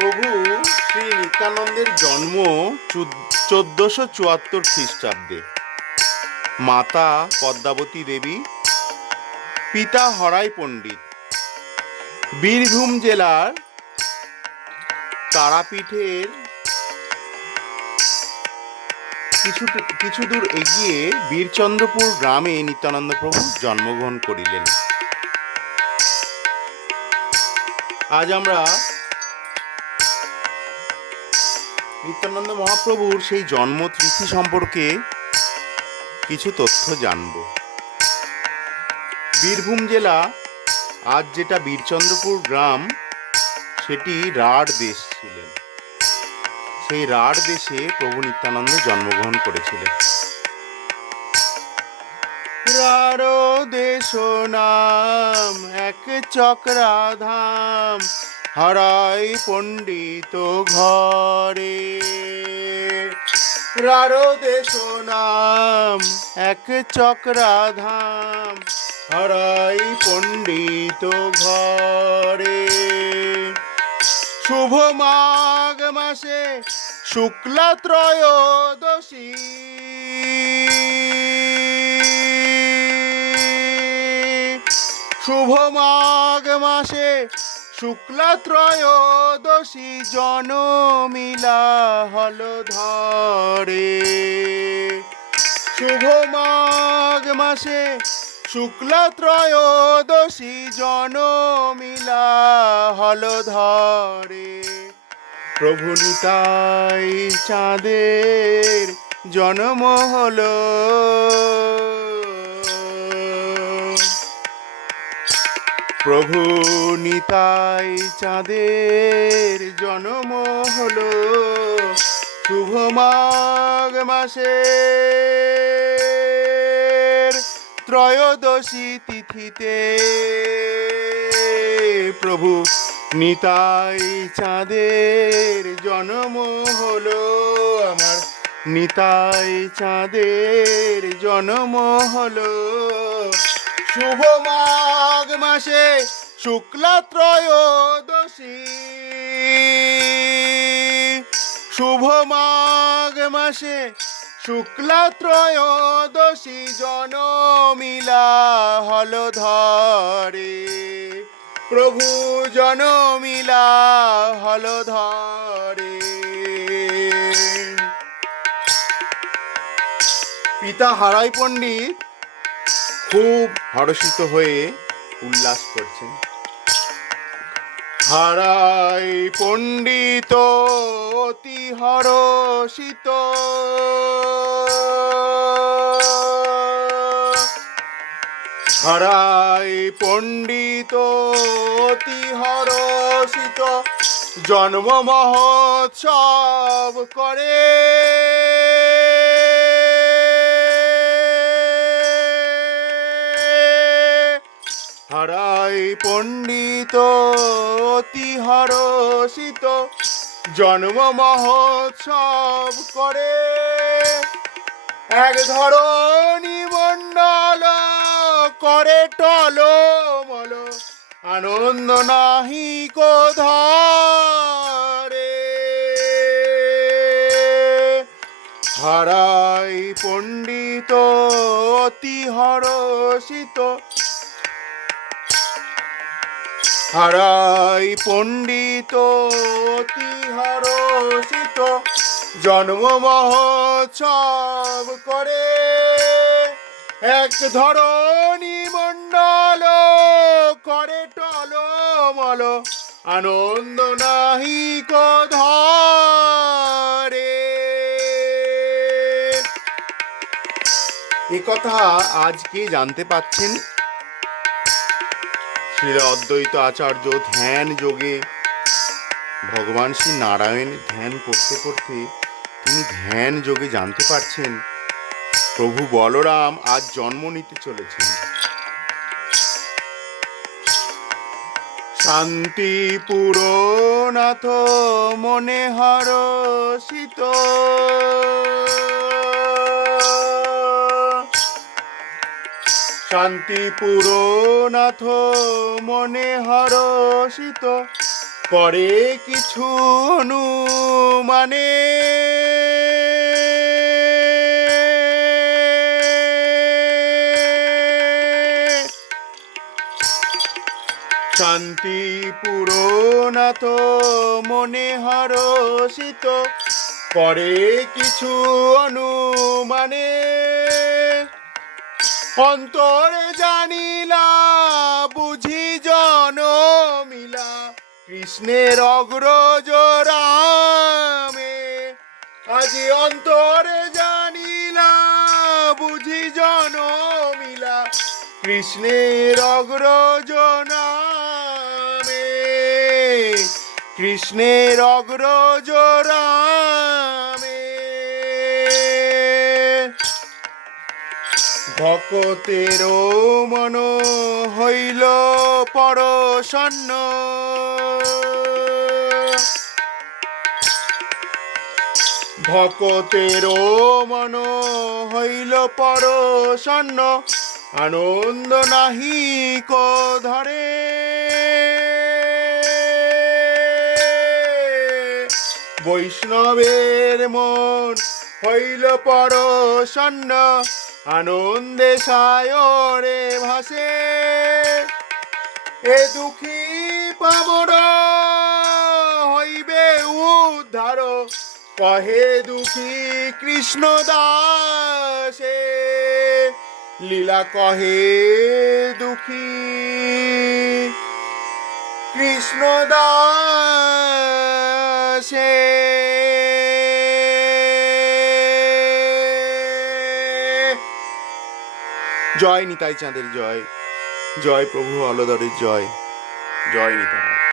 প্রভু শ্রী নিত্যানন্দের জন্ম চোদ্দশো চুয়াত্তর খ্রিস্টাব্দে। মাতা পদ্মাবতী দেবী, পিতা হরাই পণ্ডিত। বীরভূম জেলার তারাপীঠের কিছু কিছু দূর এগিয়ে বীরচন্দ্রপুর গ্রামে নিত্যানন্দ প্রভু জন্মগ্রহণ করিলেন। আজ আমরা নিত্যানন্দ মহাপ্রভুর সেই জন্ম তিথি সম্পর্কে কিছু তথ্য জানব। বীরভূম জেলা, আজ যেটা বীরচন্দ্রপুর গ্রাম, সেটি রাঢ় দেশ ছিলেন। সেই রাঢ় দেশে প্রভু নিত্যানন্দ জন্মগ্রহণ করেছিলেন। রারো দেশ নাম, এক চক্রাধাম হারাই পণ্ডিত ঘরে। রারো দেশ নাম এক চক্রাধাম। হারাই পণ্ডিত ঘরে। শুভ মাঘ মাসে শুক্লা ত্রয়োদশী। শুভ মাঘ মাসে শুক্লা ত্রয়োদশী জনমিলা হল ধরে শুভ মাঘ মাসে শুক্লা ত্রয়োদশী জনমিলা হল ধরে প্রভু নিতাই চাঁদের জন্ম হলো প্রভু নিতাই চাঁদের জন্ম হলো। শুভ মাঘ মাসে ত্রয়োদশী তিথিতে। প্রভু নিতাই চাঁদের জন্ম হলো। আমার নিতাই চাঁদের জন্ম হলো। শুভ মাঘ মাসে শুক্লা ত্রয়োদশী শুভ মাঘ মাসে শুক্লা ত্রয়োদশী জনমিলা হল ধরে প্রভু জনমিলা হল ধরে পিতা হারাই পণ্ডিত খুব হরষিত হয়ে উল্লাস করছেন। হারাই পণ্ডিত, অতি হরষিত। হারাই পণ্ডিত, অতি হরষিত। জন্ম মহোৎসব করে। হারাই পণ্ডিত, অতি হরষিত জন্ম মহোৎসব করে। এক ধরনী মণ্ডল করে টল টলমল, আনন্দ নাহি ধরে হারাই পণ্ডিত, অতি হরষিত হারাই পণ্ডিত অতি হরষিত জন্ম মহোৎসব করে। এক ধরনী মণ্ডল করে টলমল, আনন্দ নাহি ধরে। এ কথা আজকে জানতে পাচ্ছেন শ্রী অদ্বৈত আচার্য ধ্যান যোগে। ভগবান শ্রী নারায়ণ ধ্যান করতে করতে তিনি ধ্যান যোগে জানতে পারছেন, প্রভু বলরাম আজ জন্ম নিতে চলেছেন। শান্তি পুরনাথ মনে হরষিত। শান্তি পুরনাথ মনে হরষিত করে কিছু অনুমানে। শান্তি পুরোনাথ মনে হরষিত করে কিছু অনুমানে। অন্তরে জানিলা, বুঝি জন মিলা কৃষ্ণের অগ্রজ রামে। আজি অন্তরে জানিলা, বুঝি জন মিলা কৃষ্ণের অগ্রজ নামে কৃষ্ণের অগ্রজ ভকতের মন হইল পরসন্ন। ভকতের মন হইল পরসন্ন, আনন্দ নাহি কো ধরে বৈষ্ণবের মন হইল পরসন্ন আনন্দে সায়রে ভাসে। এ দুঃখী পামর হইবে উদ্ধার। কহে দুঃখী কৃষ্ণ দাসে। লীলা কহে দুঃখী কৃষ্ণ দাসে। জয় নিতাই চাঁদের জয়। জয় প্রভু অলদরের জয়। জয় নিতাই।